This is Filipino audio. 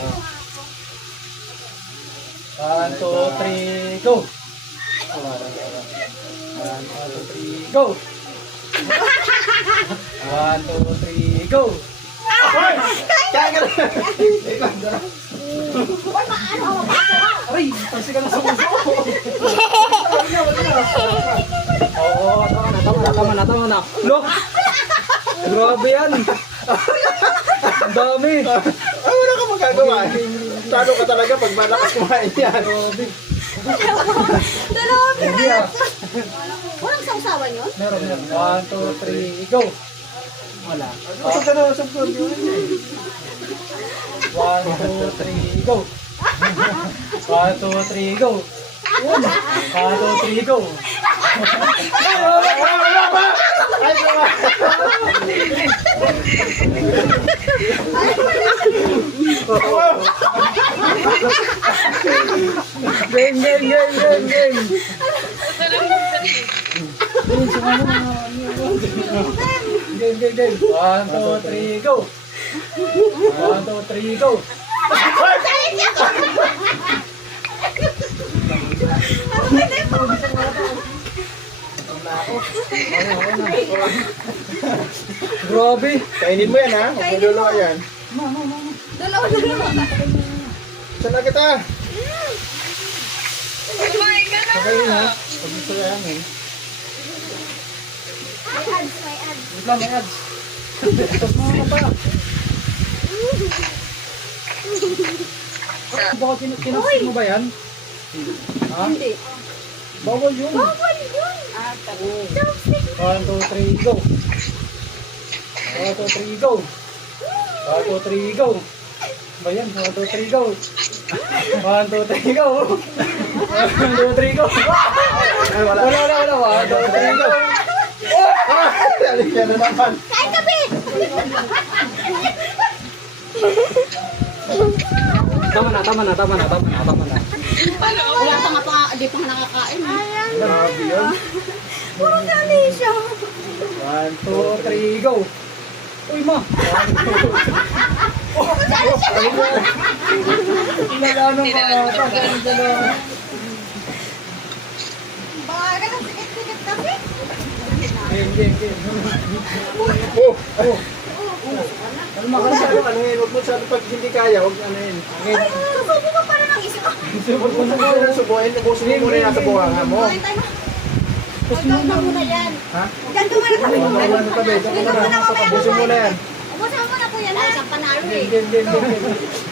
1, 2, 3, go! 1, 2, 3, go! 1, 2, 3, go! Kaya ka na. Aray! Tansi ka na sa puso! Oo, tama na. Look! Grabe yan! Ang dami! Ay, wala ka magagawa. Talo ka talaga pag malakas kumain yan. Grabe! Dalawang Hindi ah! Walang sausawan yun? Meron. 1, 2, 3, go! Wala. Usap ka na, usap ko. 1, 2, 3, go! 1, 2, 3, go! 1, 2, 3, go! Wala ba? Ay, wala. Game! Game! 1, 2, 3, go! 1, 2, 3, go! Grabe! Kainin mo yan ha. Huwag mo luluwa yan. Dalawa. Saan na kita? Kumain ka na. Kakain ha. Huwag mo sayangin. May ads. Wait lang, may ads. Tapos mga pa. Baka kinaksin mo ba yan? Ha? Hindi. Bawal yun. Bawal yun. Ah, tayo. 1, 2, 3, go! 1, 2, 3, go! 1, 2, 3, go! Ba yan? 1, 2, 3, go! 1, 2, 3, go! 1, 2, 3, go! Ay, wala. Wala. 1, 2, 3, go! Dali ka na naman. Kain ka, Be! Tama na. Wala pa nga pa, di pa nga nakakain. Grabe yun. Puro dali siya. 1, 2, 3, go! Uy, ma! Ilalanong ka ata. Ganun dalawa. Baka ka ng sikit-sikit kasi. Game. Oh! Kalma ka Masyado na. ano yun. Huwag mo masyado pag hindi kaya. Huwag ano yun. Ay, susubo ka para ng isip. Huwag mo na subuhin. Ubusin mo muna yung nasa buhanga mo. Kain tayo. Huwag ka muna yan. Ha? Diyan ka muna kami. Huwag mo na tabi. Ubusin mo na yan. Ubusin mo muna po yan. Isang panalo eh. Game.